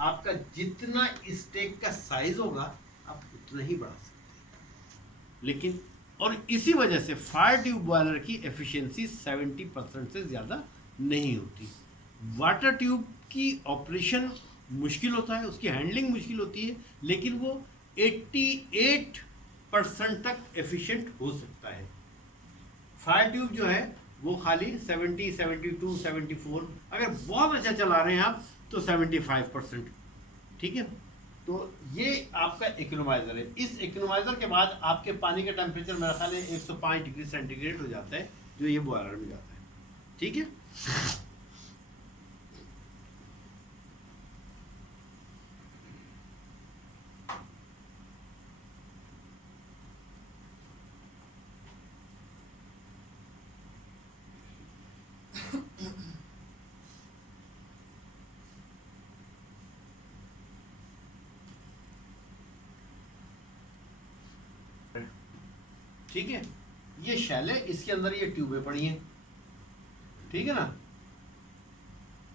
आपका जितना स्टेक का साइज होगा आप उतना ही बढ़ा सकते हैं। लेकिन और इसी वजह से फायर ट्यूब बॉयलर की एफिशिएंसी 70% से ज़्यादा नहीं होती। वाटर ट्यूब की ऑपरेशन मुश्किल होता है, उसकी हैंडलिंग मुश्किल होती है, लेकिन वो 88% तक एफिशिएंट हो सकता है। फायर ट्यूब जो है वो खाली 70, 72, 74, अगर बहुत अच्छा चला रहे हैं आप तो 75%। ठीक है, तो ये आपका इकोनोमाइजर है। इस इकोनोमाइजर के बाद आपके पानी का टेम्परेचर मेरा ख्याल है 105 डिग्री सेंटीग्रेड हो जाता है, जो ये बॉयलर में जाता है। ठीक है, ठीक है, ये शेल है, इसके अंदर ये ट्यूबें पड़ी हैं। ठीक है ना,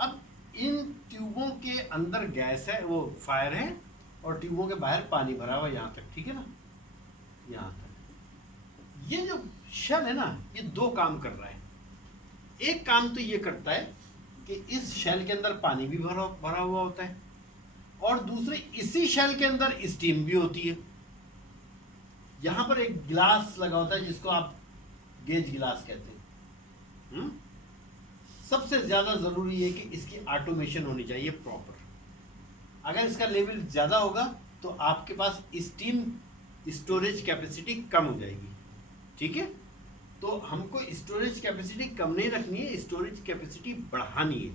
अब इन ट्यूबों के अंदर गैस है, वो फायर है, और ट्यूबों के बाहर पानी भरा हुआ यहाँ तक। ठीक है ना, यहाँ तक ये जो शेल है ना, ये दो काम कर रहा है। एक काम तो ये करता है कि इस शेल के अंदर पानी भी भरा भरा हुआ होता है, और दूसरे इसी शेल के अंदर स्टीम भी होती है। यहां पर एक गिलास लगा होता है जिसको आप गेज गिलास कहते हैं। सबसे ज्यादा जरूरी है कि इसकी ऑटोमेशन होनी चाहिए प्रॉपर। अगर इसका लेवल ज्यादा होगा तो आपके पास स्टीम स्टोरेज कैपेसिटी कम हो जाएगी। ठीक है, तो हमको स्टोरेज कैपेसिटी कम नहीं रखनी है, स्टोरेज कैपेसिटी बढ़ानी है।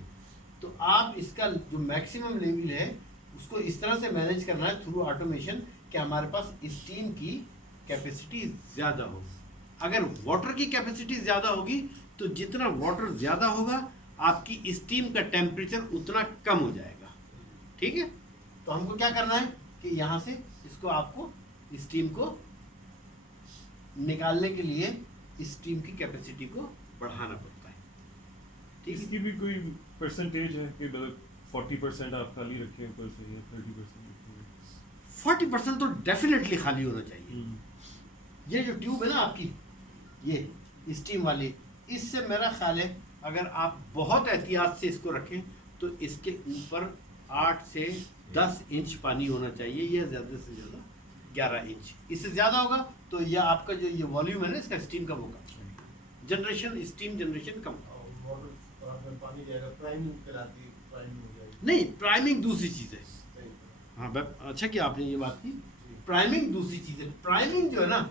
तो आप इसका जो मैक्सिमम लेवल है उसको इस तरह से मैनेज करना है थ्रू ऑटोमेशन कि हमारे पास स्टीम की कैपेसिटी ज़्यादा हो। अगर वाटर की कैपेसिटी ज़्यादा होगी तो जितना वाटर ज़्यादा होगा आपकी स्टीम का टेम्परेचर उतना कम हो जाएगा। ठीक है, तो हमको क्या करना है कि यहाँ से इसको आपको स्टीम को निकालने के लिए स्टीम की कैपेसिटी को बढ़ाना पड़ता है। ठीक है, इसकी भी कोई परसेंटेज है कि मतलब 40% आप खाली रखें ऊपर से या 30%? 40% तो डेफिनेटली खाली होना चाहिए। ये जो ट्यूब है ना आपकी, ये स्टीम वाली, इससे मेरा ख्याल है अगर आप बहुत एहतियात से इसको रखें तो इसके ऊपर 8 से 10 इंच पानी होना चाहिए, या ज़्यादा से ज़्यादा 11 इंच। इससे ज़्यादा होगा तो यह आपका जो ये वॉल्यूम है ना इसका स्टीम का, वो कम जनरेशन, स्टीम जनरेशन कम। नहीं, प्राइमिंग दूसरी चीज़ है। हाँ, अच्छा कि आपने ये बात की, प्राइमिंग दूसरी चीज़ है। प्राइमिंग जो है ना,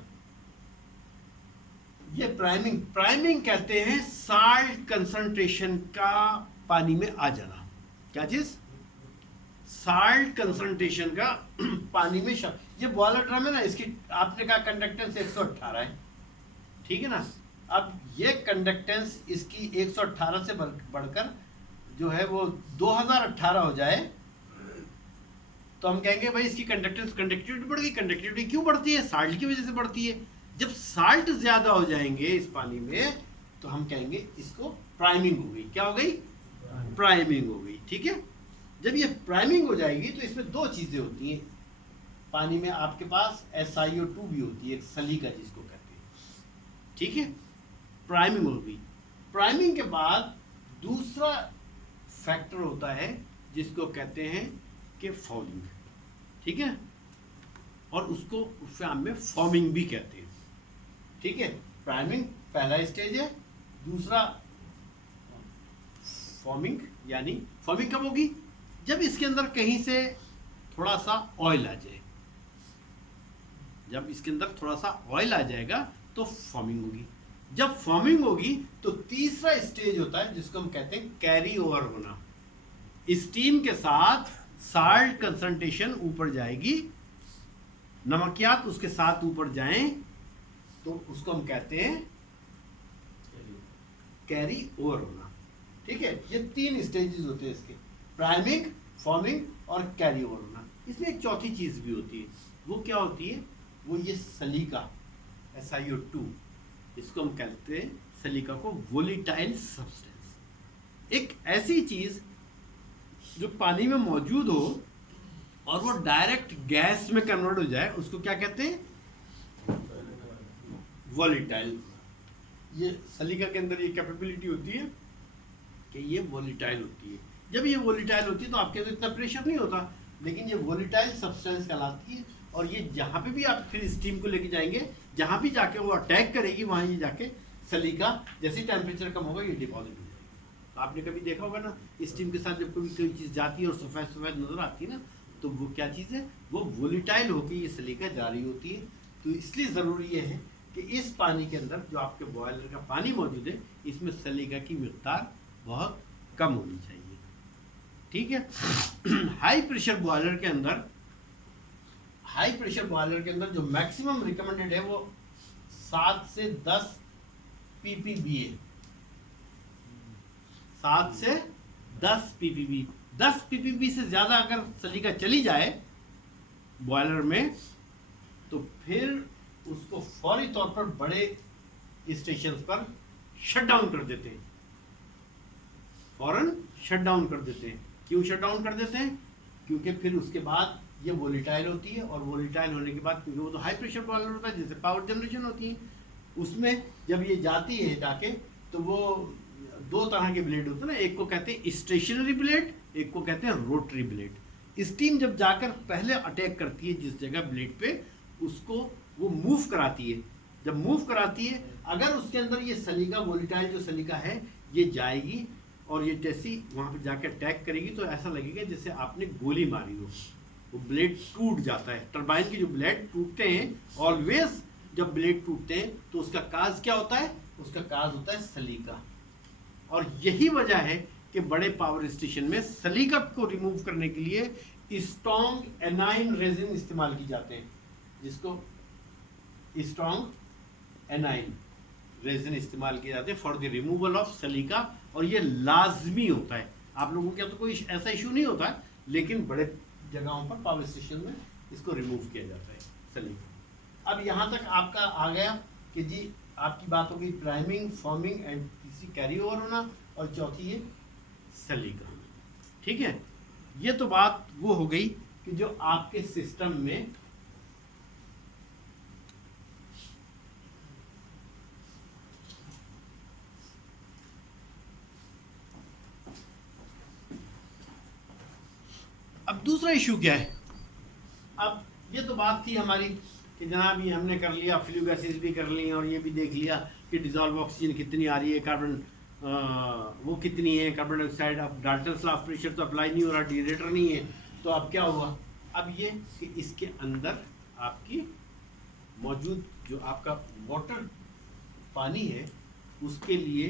ये प्राइमिंग कहते हैं साल्ट कंसंट्रेशन का पानी में आ जाना। क्या चीज? साल्ट कंसंट्रेशन का पानी में ये बॉयलर ड्रम है ना, इसकी आपने कहा कंडक्टेंस 118 है। ठीक है ना, अब ये कंडक्टेंस इसकी 118 से बढ़कर जो है वो 2018 हो जाए तो हम कहेंगे भाई इसकी कंडक्टिविटी बढ़ गई। कंडक्टिविटी क्यों बढ़ती है? साल्ट की वजह से बढ़ती है। जब साल्ट ज्यादा हो जाएंगे इस पानी में तो हम कहेंगे इसको प्राइमिंग हो गई। क्या हो गई? प्राइमिंग हो गई। ठीक है, जब ये प्राइमिंग हो जाएगी तो इसमें दो चीजें होती हैं पानी में। आपके पास SiO2 भी होती है, एक सलीका जिसको कहते हैं। ठीक है, प्राइमिंग हो गई। प्राइमिंग के बाद दूसरा फैक्टर होता है जिसको कहते हैं कि फॉलिंग। ठीक है, और उसको फार्म में फॉर्मिंग भी कहते हैं। ठीक है, प्राइमिंग पहला स्टेज है, दूसरा फॉर्मिंग। यानी फॉर्मिंग कब होगी? जब इसके अंदर कहीं से थोड़ा सा ऑयल आ जाए। जब इसके अंदर थोड़ा सा ऑयल आ जाएगा तो फॉर्मिंग होगी। जब फॉर्मिंग होगी तो तीसरा स्टेज होता है जिसको हम कहते हैं कैरी ओवर होना। स्टीम के साथ साल्ट कंसंट्रेशन ऊपर जाएगी, नमकियात उसके साथ ऊपर जाएं तो उसको हम कहते हैं कैरी ओवर होना। ठीक है, ये तीन स्टेजेस होते हैं इसके, प्राइमिंग, फॉर्मिंग और कैरी ओवर होना। इसमें एक चौथी चीज भी होती है। वो क्या होती है? वो ये सलीका, SiO2, इसको हम कहते हैं सलीका को वोलेटाइल सब्सटेंस। एक ऐसी चीज जो पानी में मौजूद हो और वो डायरेक्ट गैस में कन्वर्ट हो जाए, उसको क्या कहते हैं? वॉलीटाइल। ये सलीका के अंदर ये कैपेबिलिटी होती है कि ये वॉलीटाइल होती है। जब ये वॉलीटाइल होती है तो आपके अंदर इतना प्रेशर नहीं होता, लेकिन ये वॉलीटाइल सब्सटेंस कहलाती है। और ये जहाँ पे भी आप फिर स्टीम को लेके जाएंगे, जहाँ भी जाके वो अटैक करेगी, वहाँ ये जाके सलीका, जैसे टेम्परेचर कम होगा ये डिपॉजिट हो जाएगी। तो आपने कभी देखा होगा ना, स्टीम के साथ जब कभी कोई चीज़ जाती है और सफ़ेद सफ़ेद नज़र आती है ना, तो वो क्या चीज़ है? वो वॉलीटाइल होकर ये सलीका जारी होती है। तो इसलिए ज़रूरी ये है कि इस पानी के अंदर जो आपके बॉयलर का पानी मौजूद है, इसमें सलीका की मिक़दार बहुत कम होनी चाहिए। ठीक है। हाई प्रेशर बॉयलर के अंदर, जो मैक्सिमम रिकमेंडेड है वो 7 से 10 ppb है। 7 से 10 ppb। 10 ppb से ज़्यादा अगर सलीका चली जाए बॉयलर में, तो फिर उसको फौरी तौर पर बड़े स्टेशन पर शट डाउन कर देते हैं, फौरन शट डाउन कर देते हैं। क्यों शट डाउन कर देते हैं? क्योंकि फिर उसके बाद ये वोलेटाइल होती है, और वोलेटाइल होने के बाद, क्योंकि वो तो हाई प्रेशर बॉयलर होता है जिससे पावर जनरेशन होती है, उसमें जब ये जाती है जाके, तो वो दो तरह के ब्लेड होते हैं ना, एक को कहते हैं स्टेशनरी ब्लेड, एक को कहते हैं रोटरी ब्लेड। स्टीम जब जाकर पहले अटैक करती है जिस जगह ब्लेड पे, उसको वो मूव कराती है। जब मूव कराती है, अगर उसके अंदर ये सलीका, वोलेटाइल जो सलीका है, ये जाएगी और ये जैसी वहाँ पे जाकर अटैक करेगी, तो ऐसा लगेगा जैसे आपने गोली मारी हो। वो ब्लेड टूट जाता है। टरबाइन के जो ब्लेड टूटते हैं, ऑलवेज जब ब्लेड टूटते हैं तो उसका काज क्या होता है? उसका काज होता है सलीका। और यही वजह है कि बड़े पावर स्टेशन में सलीका को रिमूव करने के लिए स्ट्रॉन्ग एनाइन रेजिन इस्तेमाल की जाते हैं, जिसको स्ट्रॉन्ग एनाइन रेजिन इस्तेमाल किए जाते हैं फॉर द रिमूवल ऑफ सलीका। और ये लाजमी होता है। आप लोगों के तो कोई ऐसा इशू नहीं होता, लेकिन बड़े जगहों पर पावर स्टेशन में इसको रिमूव किया जाता है सलीका। अब यहाँ तक आपका आ गया कि जी आपकी बात हो गई प्राइमिंग, फॉर्मिंग एंड तीसरी कैरी ओवर होना, और चौथी है सलीका। ठीक है, ये तो बात वो हो गई कि जो आपके सिस्टम में अब दूसरा इशू क्या है। अब ये तो बात थी हमारी कि जनाब ये हमने कर लिया, फ्लू गैसेस भी कर ली, और ये भी देख लिया कि डिजॉल्व ऑक्सीजन कितनी आ रही है, कार्बन वो कितनी है, कार्बन डाइऑक्साइड। अब डाल्टन्स लॉ ऑफ प्रेशर तो अप्लाई नहीं हो रहा, डिरेटर नहीं है, तो अब क्या हुआ? अब ये कि इसके अंदर आपकी मौजूद जो आपका वाटर पानी है, उसके लिए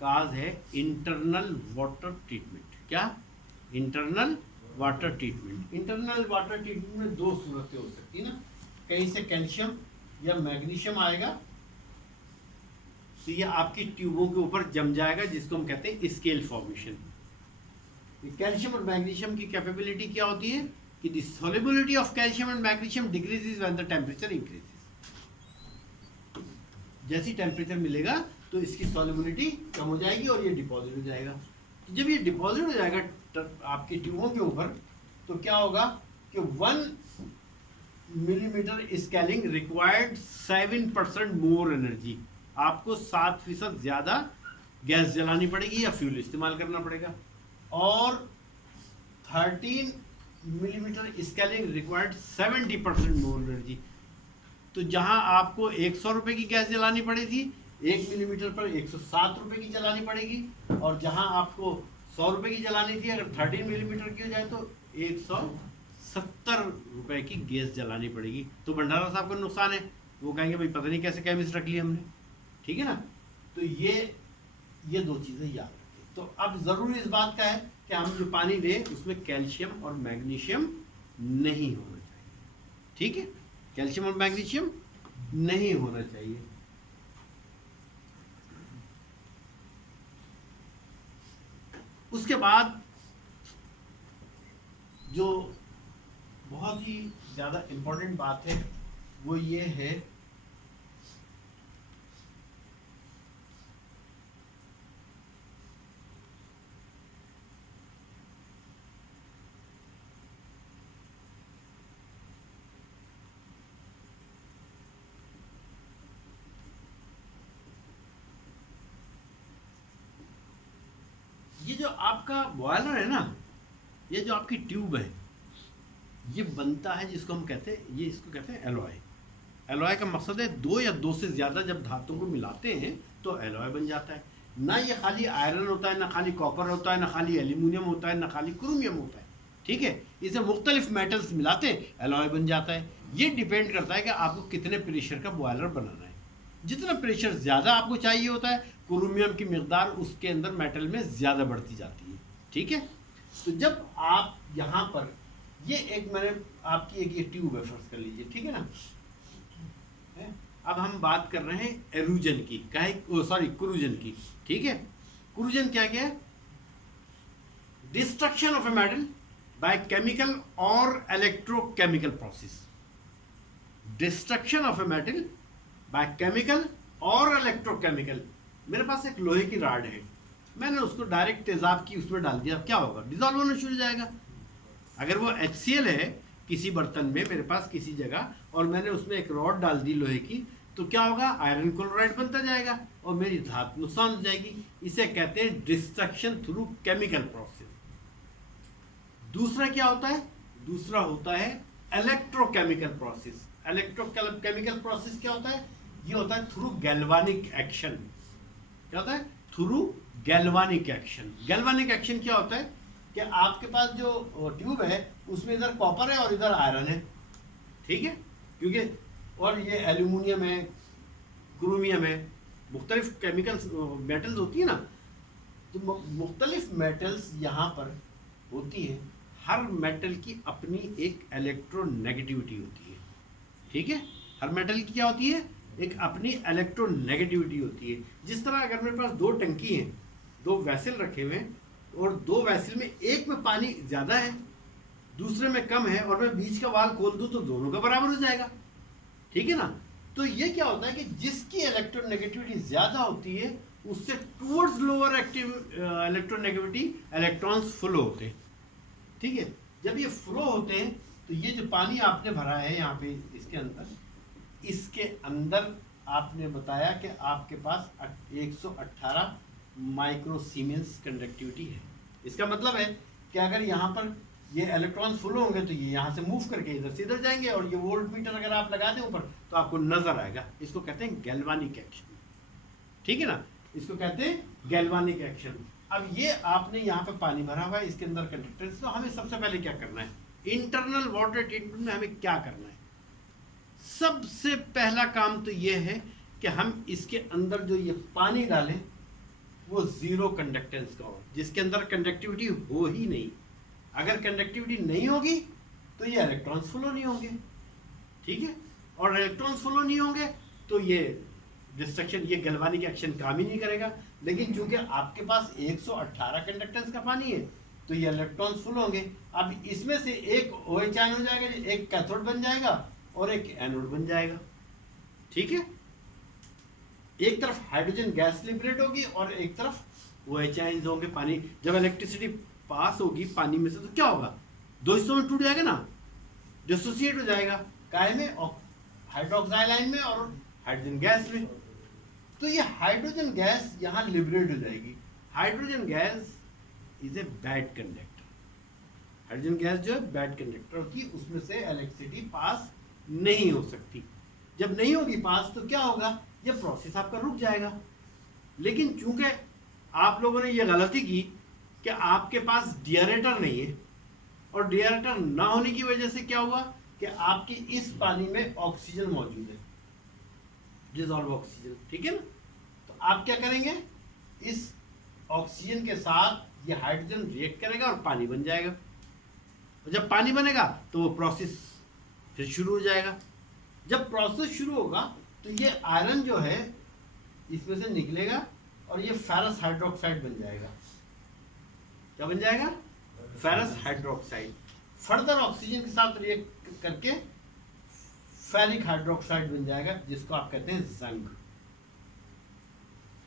काज है इंटरनल वाटर ट्रीटमेंट। क्या? Internal water treatment. Internal water treatment में दो सूरतें हो सकती है ना, कहीं से कैल्शियम या मैग्नीशियम आएगा, तो ये आपकी ट्यूबों के ऊपर जम जाएगा, जिसको हम कहते हैं स्केल फॉर्मेशन। कैल्शियम और मैग्नीशियम की कैपेबिलिटी क्या होती है कि the solubility of calcium and magnesium decreases when the temperature increases. जैसी टेम्परेचर मिलेगा तो इसकी सॉल्युबिलिटी कम हो जाएगी और ये डिपॉजिट हो जाएगा। तो जब ये डिपॉजिट हो जाएगा आपकी ट्यूबों के ऊपर, तो क्या होगा कि 1 millimetre scaling required 7% more energy. आपको 7% ज़्यादा गैस जलानी पड़ेगी या फ्यूल इस्तेमाल करना पड़ेगा। और 13 millimetre scaling required 70% more energy. तो जहां आपको 100 रुपये की गैस जलानी पड़ी थी, 1 मिलीमीटर पर 107 रुपये की जलानी पड़ेगी। और जहां आपको 100 रुपये की जलानी थी, अगर 13 मिलीमीटर की हो जाए तो 170 रुपये की गैस जलानी पड़ेगी। तो भंडारा साहब को नुकसान है, वो कहेंगे भाई पता नहीं कैसे केमिस्ट रख लिया हमने। ठीक है ना। तो ये दो चीज़ें याद रखें। तो अब ज़रूरी इस बात का है कि हम जो पानी दें उसमें कैल्शियम और मैग्नीशियम नहीं होना चाहिए। ठीक है, कैल्शियम और मैग्नीशियम नहीं होना चाहिए। उसके बाद जो बहुत ही ज़्यादा इम्पोर्टेंट बात है वो ये है जो आपका बॉयलर है ना, ये जो आपकी ट्यूब है, ये बनता है जिसको हम कहते हैं, ये इसको कहते हैं एलॉय। एलॉय का मकसद है दो या दो से ज़्यादा जब धातुओं को मिलाते हैं तो एलॉय बन जाता है। ना ये खाली आयरन होता है, ना खाली कॉपर होता है, ना खाली एल्यूमिनियम होता है, ना खाली क्रोमियम होता है। ठीक है, इसे मुख्तलिफ मेटल्स मिलाते हैं एलॉय बन जाता है। ये डिपेंड करता है कि आपको कितने प्रेशर का बॉयलर बनाना है। जितना प्रेशर ज़्यादा आपको चाहिए होता है, क्रोमियम की मिकदार उसके अंदर मेटल में ज़्यादा बढ़ती जाती है। ठीक है, तो जब आप यहाँ पर ये एक मैंने आपकी एक ये ट्यूब है फर्ज कर लीजिए, ठीक है ना। अब हम बात कर रहे हैं एरूजन की, क्रूजन की। ठीक है, क्रूजन क्या क्या है? Destruction of a metal by chemical और electrochemical process. Destruction of a metal by chemical और इलेक्ट्रोकेमिकल। मेरे पास एक लोहे की राड है, मैंने उसको डायरेक्ट तेजाब की उसमें डाल दिया, क्या होगा? डिजॉल्व होना शुरू हो जाएगा। अगर वो HCl है किसी बर्तन में मेरे पास किसी जगह, और मैंने उसमें एक रॉड डाल दी लोहे की, तो क्या होगा? आयरन क्लोराइड बनता जाएगा और मेरी धातु नुकसान हो जाएगी। इसे कहते हैं डिस्ट्रक्शन थ्रू केमिकल प्रोसेस। दूसरा क्या होता है? दूसरा होता है इलेक्ट्रोकेमिकल प्रोसेस। इलेक्ट्रोकेमिकल प्रोसेस क्या होता है? ये होता है थ्रू गैल्वानिक एक्शन। क्या होता है? Through galvanic action. Galvanic action क्या होता है कि आपके पास जो ट्यूब है उसमें इधर कॉपर है और इधर आयरन है, ठीक है, क्योंकि और ये एल्यूमिनियम है, क्रोमियम है, मुख्तलिफ केमिकल्स मेटल्स होती है ना, तो मुख्तलिफ मेटल्स यहाँ पर होती है। हर मेटल की अपनी एक इलेक्ट्रोनेगेटिविटी होती है। ठीक है, हर मेटल की क्या होती है? एक अपनी इलेक्ट्रोनेगेटिविटी होती है। जिस तरह अगर मेरे पास दो टंकी हैं, दो वैसल रखे हुए हैं, और दो वैसल में एक में पानी ज़्यादा है, दूसरे में कम है, और मैं बीच का वाल खोल दूँ तो दोनों का बराबर हो जाएगा। ठीक है ना। तो ये क्या होता है कि जिसकी इलेक्ट्रोनेगेटिविटी ज़्यादा होती है उससे towards lower active electronegativity electrons flow होते हैं। ठीक है, जब ये फ्लो होते हैं तो ये जो पानी आपने भरा है यहाँ पे इसके अंदर, इसके अंदर आपने बताया कि आपके पास 118 माइक्रो सीमेंस कंडक्टिविटी है। इसका मतलब है कि अगर यहाँ पर ये इलेक्ट्रॉन्स फुल होंगे तो ये यहाँ से मूव करके इधर से इधर जाएंगे, और ये वोल्ट मीटर अगर आप लगा दें ऊपर तो आपको नजर आएगा। इसको कहते हैं गैल्वानिक एक्शन। ठीक है ना, इसको कहते हैं गैल्वानिक एक्शन। अब ये आपने यहाँ पे पानी भरा हुआ है, इसके अंदर कंडक्टेंस, तो हमें सबसे पहले क्या करना है? इंटरनल वाटर ट्रीटमेंट में हमें क्या करना है? सबसे पहला काम तो ये है कि हम इसके अंदर जो ये पानी डालें वो जीरो कंडक्टेंस का हो, जिसके अंदर कंडक्टिविटी हो ही नहीं। अगर कंडक्टिविटी नहीं होगी तो ये इलेक्ट्रॉन्स फ्लो नहीं होंगे। ठीक है, और इलेक्ट्रॉन्स फ्लो नहीं होंगे तो ये डिस्ट्रक्शन, ये गैल्वानिक एक्शन काम ही नहीं करेगा। लेकिन चूंकि आपके पास 118 कंडक्टेंस का पानी है तो ये इलेक्ट्रॉन्स फ्लो होंगे। अब इसमें से एक OH आयन हो जाएगा, एक कैथोड बन जाएगा और एक एनोड बन जाएगा। ठीक है, एक तरफ हाइड्रोजन गैस लिबरेट होगी और एक तरफ OH आयन्स होंगे। पानी जब इलेक्ट्रिसिटी पास होगी पानी में से तो क्या होगा? दो हिस्सों में टूट जाएगा ना, डिसोसिएट हो जाएगा, काय में? हाइड्रोक्साइल आयन में और हाइड्रोजन गैस में। तो ये हाइड्रोजन गैस यहाँ लिबरेट हो जाएगी। Hydrogen gas is a bad conductor. Hydrogen gas जो है बैड कंडक्टर होती है, उसमें से इलेक्ट्रिसिटी पास नहीं हो सकती। जब नहीं होगी पास तो क्या होगा? ये प्रोसेस आपका रुक जाएगा। लेकिन चूंकि आप लोगों ने ये गलती की कि आपके पास डिएरेटर नहीं है, और डिएरेटर ना होने की वजह से क्या हुआ कि आपकी इस पानी में ऑक्सीजन मौजूद है, डिसॉल्व ऑक्सीजन। ठीक है ना, तो आप क्या करेंगे? इस ऑक्सीजन के साथ ये हाइड्रोजन रिएक्ट करेगा और पानी बन जाएगा। और जब पानी बनेगा तो वो प्रोसेस फिर शुरू हो जाएगा। जब प्रोसेस शुरू होगा तो ये आयरन जो है इसमें से निकलेगा और ये फेरस हाइड्रोक्साइड बन जाएगा। क्या बन जाएगा? Ferrous hydroxide. फर्दर ऑक्सीजन के साथ रिएक्ट करके फेरिक हाइड्रोक्साइड बन जाएगा, जिसको आप कहते हैं जंग।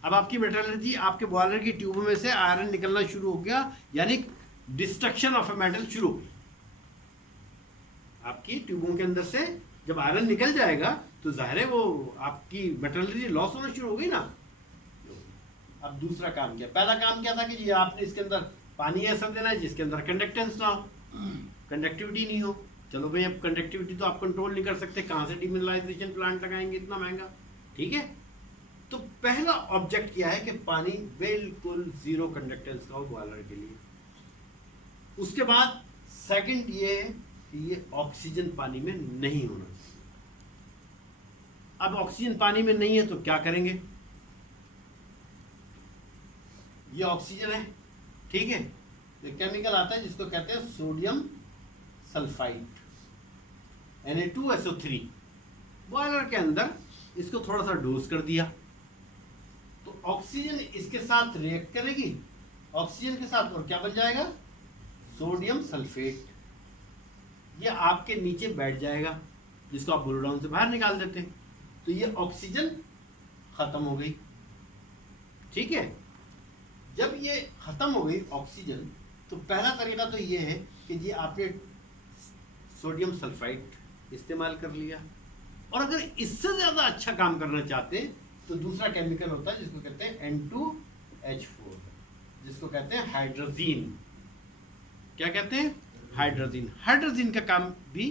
अब आपकी मेटलर्जी, आपके बॉयलर की ट्यूब में से आयरन निकलना शुरू हो गया, यानी डिस्ट्रक्शन ऑफ ए मेटल शुरू हो गई। आपकी ट्यूबों के अंदर से जब आयरन निकल जाएगा तो जाहिर है वो आपकी मेटलर्जी लॉस होना शुरू हो गई ना। अब दूसरा काम किया, पहला काम क्या था कि ये आपने इसके अंदर पानी ऐसा देना है जिसके अंदर कंडक्टेंस ना हो, कंडक्टिविटी नहीं हो। चलो भाई, अब कंडक्टिविटी तो आप कंट्रोल नहीं कर सकते, कहाँ से डिमिनरलाइजेशन प्लांट लगाएंगे इतना महंगा, ठीक है। तो पहला ऑब्जेक्ट क्या है कि पानी बिल्कुल जीरो कंडक्टेंस का हो बॉयलर के लिए। उसके बाद सेकंड ये है कि ये ऑक्सीजन पानी में नहीं होना चाहिए। अब ऑक्सीजन पानी में नहीं है तो क्या करेंगे, ये ऑक्सीजन है, ठीक है, एक केमिकल आता है जिसको कहते हैं सोडियम सल्फाइड, Na2SO3। बॉयलर के अंदर इसको थोड़ा सा डोज कर दिया तो ऑक्सीजन इसके साथ रिएक्ट करेगी, ऑक्सीजन के साथ और क्या बन जाएगा, सोडियम सल्फेट। ये आपके नीचे बैठ जाएगा, जिसको आप ब्लोडाउन से बाहर निकाल देते हैं, तो ये ऑक्सीजन खत्म हो गई, ठीक है। जब ये खत्म हो गई ऑक्सीजन, तो पहला तरीका तो ये है कि जी आपने सोडियम सल्फाइड इस्तेमाल कर लिया, और अगर इससे ज़्यादा अच्छा काम करना चाहते हैं तो दूसरा केमिकल होता है जिसको कहते हैं N2H4, जिसको कहते हैं हाइड्रोजीन। क्या कहते हैं, हाइड्रोजीन। हाइड्रोजीन का काम भी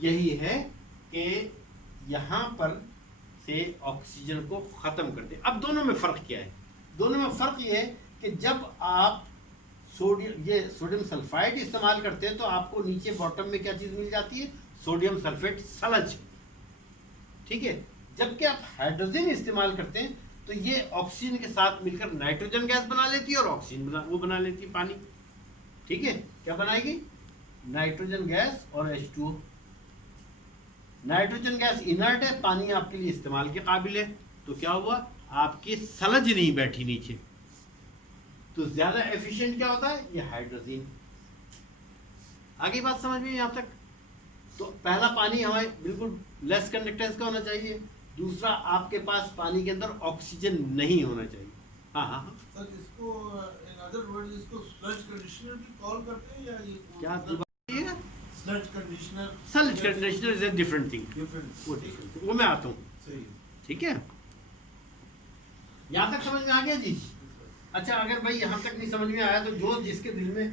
यही है कि यहाँ पर से ऑक्सीजन को ख़त्म कर दे। अब दोनों में फ़र्क क्या है, दोनों में फ़र्क ये है कि जब आप सोडियम सल्फाइड इस्तेमाल करते हैं तो आपको नीचे बॉटम में क्या चीज़ मिल जाती है, सोडियम सल्फेट सलज, ठीक है। जबकि आप हाइड्रोजन इस्तेमाल करते हैं तो ये ऑक्सीजन के साथ मिलकर नाइट्रोजन गैस बना लेती है और ऑक्सीजन बना लेती है पानी, ठीक है। क्या बनाएगी, नाइट्रोजन गैस और H2O। नाइट्रोजन गैस इनर्ट है, पानी आपके लिए इस्तेमाल के काबिल है, तो क्या हुआ, आपकी सलज नहीं बैठी नीचे, तो ज्यादा एफिशिएंट क्या होता है, ये हाइड्रोजन। आगे बात समझ में यहाँ तक। तो पहला पानी हमारे बिल्कुल लेस कंडक्टेंस का होना चाहिए, दूसरा आपके पास पानी के अंदर ऑक्सीजन नहीं होना चाहिए। हाँ हाँ हाँ सर, इसको इन अदर वर्ड्स इसको स्लज कंडीशनर भी कॉल करते हैं या ये क्या sludge conditioner? Sludge conditioner is a different thing, different, वो different thing, वो मैं आता हूँ, सही। ठीक है। यहाँ तक समझ में आ गया जी। अच्छा, अगर भाई यहाँ तक नहीं समझ में आया तो जो जिसके दिल में